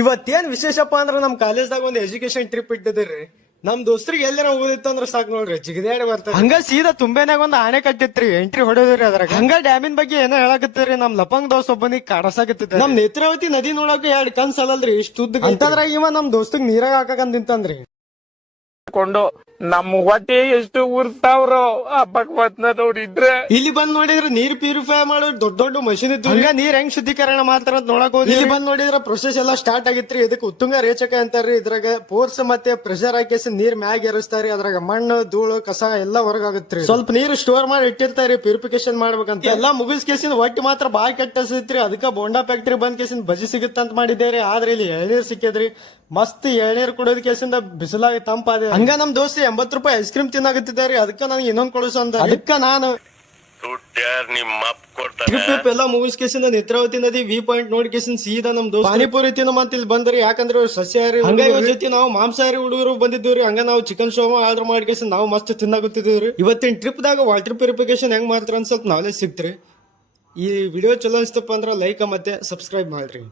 ಇವತ್ತೇನ್ ವಿಶೇಷಪ್ಪ ಅಂದ್ರ ನಮ್ ಕಾಲೇಜ್ದಾಗ ಒಂದ್ ಎಜುಕೇಶನ್ ಟ್ರಿಪ್ ಇಟ್ಟಿದ್ರಿ. ನಮ್ ದೋಸ್ತರಿಗೆ ಎಲ್ಲಾರ ಹೋದಿತ್ತು ಅಂದ್ರ ಸಾಕ್ ನೋಡ್ರಿ, ಜಿಗದಾಡಿ ಬರ್ತಾರೆ. ಹಂಗ ಸೀದಾ ತುಂಬೆನಾಗ ಒಂದ್ ಆಣೆ ಕಟ್ಟಿತ್ರಿ, ಎಂಟ್ರಿ ಹೊಡೆದ್ರಿ ಅದ್ರಾಗ. ಹಂಗ ಡ್ಯಾಮಿನ್ ಬಗ್ಗೆ ಏನೋ ಹೇಳಕತ್ತೀರಿ. ನಮ್ ಲಪಂಗ್ ದೋಸ್ತ್ ಒಬ್ಬನಿಗೆ ಕಾಡಸಾಕತ್ತಿದ್ದ. ನಮ್ ನೇತ್ರಾವತಿ ನದಿ ನೋಡಕ್ 2 ಕನ್ಸ್ ಅಲ್ಲಲ್ರಿ, ಇಷ್ಟ ಉದ್ದ ಅಂತದ್ರಾಗ ಇವ ನಮ್ ದೋಸ್ತಗ್ ನೀರಾಗ ಹಾಕಂದ್ ನಿಂತಂದ್ರಿ. ಕೊಂಡು ನಮ್ಮ ಹೊಟ್ಟೆ ಎಷ್ಟು ಉರ್ತಾವ್ರೋ ಹಬ್ಬಕ್ ನೋಡಿದ್ರೆ ಇಲ್ಲಿ ಬಂದ್ ನೋಡಿದ್ರೆ ನೀರ್ ಪ್ಯೂರಿಫೈ ಮಾಡೋ ದೊಡ್ಡ ದೊಡ್ಡ ಮಷಿನ್ ಇತ್ತು. ಹಂಗ ನೀರ್ ಹೆಂಗ್ ಶುದ್ಧೀಕರಣ ಮಾಡ್ತಾರ ಅಂತ ನೋಡಕ್ ಹೋಗಿ ಇಲ್ಲಿ ಬಂದ್ ನೋಡಿದ್ರೆ ಪ್ರೊಸೆಸ್ ಎಲ್ಲಾ ಸ್ಟಾರ್ಟ್ ಆಗಿತ್ರಿ. ಇದಕ್ಕೆ ಉತ್ತುಂಗ ರೇಚಕ ಅಂತಾರ್ರಿ. ಇದ್ರಾಗ ಫೋರ್ಸ್ ಮತ್ತೆ ಪ್ರೆಷರ್ ಹಾಕಿ ನೀರ್ ಮ್ಯಾಗ ಏರಿಸ್ತಾರಿ. ಅದ್ರಾಗ ಮಣ್ಣು ಧೂಳು ಕಸ ಎಲ್ಲಾ ಹೊರಗಾಗತ್ರಿ. ಸ್ವಲ್ಪ ನೀರು ಸ್ಟೋರ್ ಮಾಡಿ ಇಟ್ಟಿರ್ತಾರಿ ಪ್ಯೂರಿಫಿಕೇಶನ್ ಮಾಡ್ಬೇಕಂತ. ಎಲ್ಲಾ ಮುಗಿಸ್ಕೇಸಿನ ಒಟ್ಟು ಮಾತ್ರ ಬಾಯ್ ಕಟ್ಟಸಿತ್ರಿ. ಅದಕ್ಕ ಬೋಂಡಾ ಫ್ಯಾಕ್ಟ್ರಿ ಬಂದ್ ಕೇಸಿನ ಬಜಿ ಸಿಗುತ್ತಂತ ಮಾಡಿದ್ದೇರಿ. ಆದ್ರೆ ಇಲ್ಲಿ ಎಳ್ನೀರ್ ಸಿಕ್ಕಿದ್ರಿ. ಮಸ್ತ್ ಎಳ್ನೀರ್ ಕುಡಿಯೋದ್ ಕೇಸಿಂದ ಬಿಸಿಲಾಗಿ ತಂಪಾದ. ಹಂಗ ನಮ್ ದೋಸ್ತ 80 ರೂಪಾಯಿ ಐಸ್ ಕ್ರೀಮ್ ತಿನ್ನಾಗತ್ತಿದ್ದಾರೆ. ಅದಕ್ಕ ನನಗೆ ಇನ್ನೊಂದ್ ಕೊಡಿಸು ಅಂತ. ಅದಕ್ಕ ನಾನು ಟ್ರಿಪ್ ಎಲ್ಲಾ ಮುಗಿಸ್ಕೇಸಿಂದ ನೇತ್ರಾವತಿ ನದಿ ವಿ ಪಾಯಿಂಟ್ ನೋಡ್ಕೇಸಿಂದ ಸೀದಾ ನಮ್ ದೋಸ್ತ ಪಾನಿಪುರಿ ತಿನ್ನೋ ಮತ್ ಇಲ್ಲಿ ಬಂದ್ರಿ. ಯಾಕಂದ್ರೆ ಸಸ್ಯಾಹಾರಿ. ಹಂಗ ಇವ್ರ ಜೊತೆ ನಾವು ಮಾಂಸಾಹಾರಿ ಹುಡುಗರು ಬಂದಿದ್ದೀವ್ರಿ. ಹಂಗ ನಾವು ಚಿಕನ್ ಶೋಮಾ ಆರ್ಡರ್ ಮಾಡ್ಕೇಸಿಂದ ನಾವು ಮಸ್ತ್ ತಿನ್ನಾಗುತ್ತಿದ್ದೀವ್ರಿ. ಇವತ್ತಿನ ಟ್ರಿಪ್ ದಾಗ ವಾಟರ್ ಪ್ಯೂರಿಫಿಕೇಶನ್ ಹೆಂಗ್ ಮಾಡ್ತಾರ ಅಂತ ಸ್ವಲ್ಪ ನಾಲೆಜ್ ಸಿಕ್ತ್ರಿ. ಈ ವಿಡಿಯೋ ಚಲೋ ಅನ್ಸ್ತಪ್ಪ ಅಂದ್ರ ಲೈಕ್ ಮತ್ತೆ ಸಬ್ಸ್ಕ್ರೈಬ್ ಮಾಡ್ರಿ.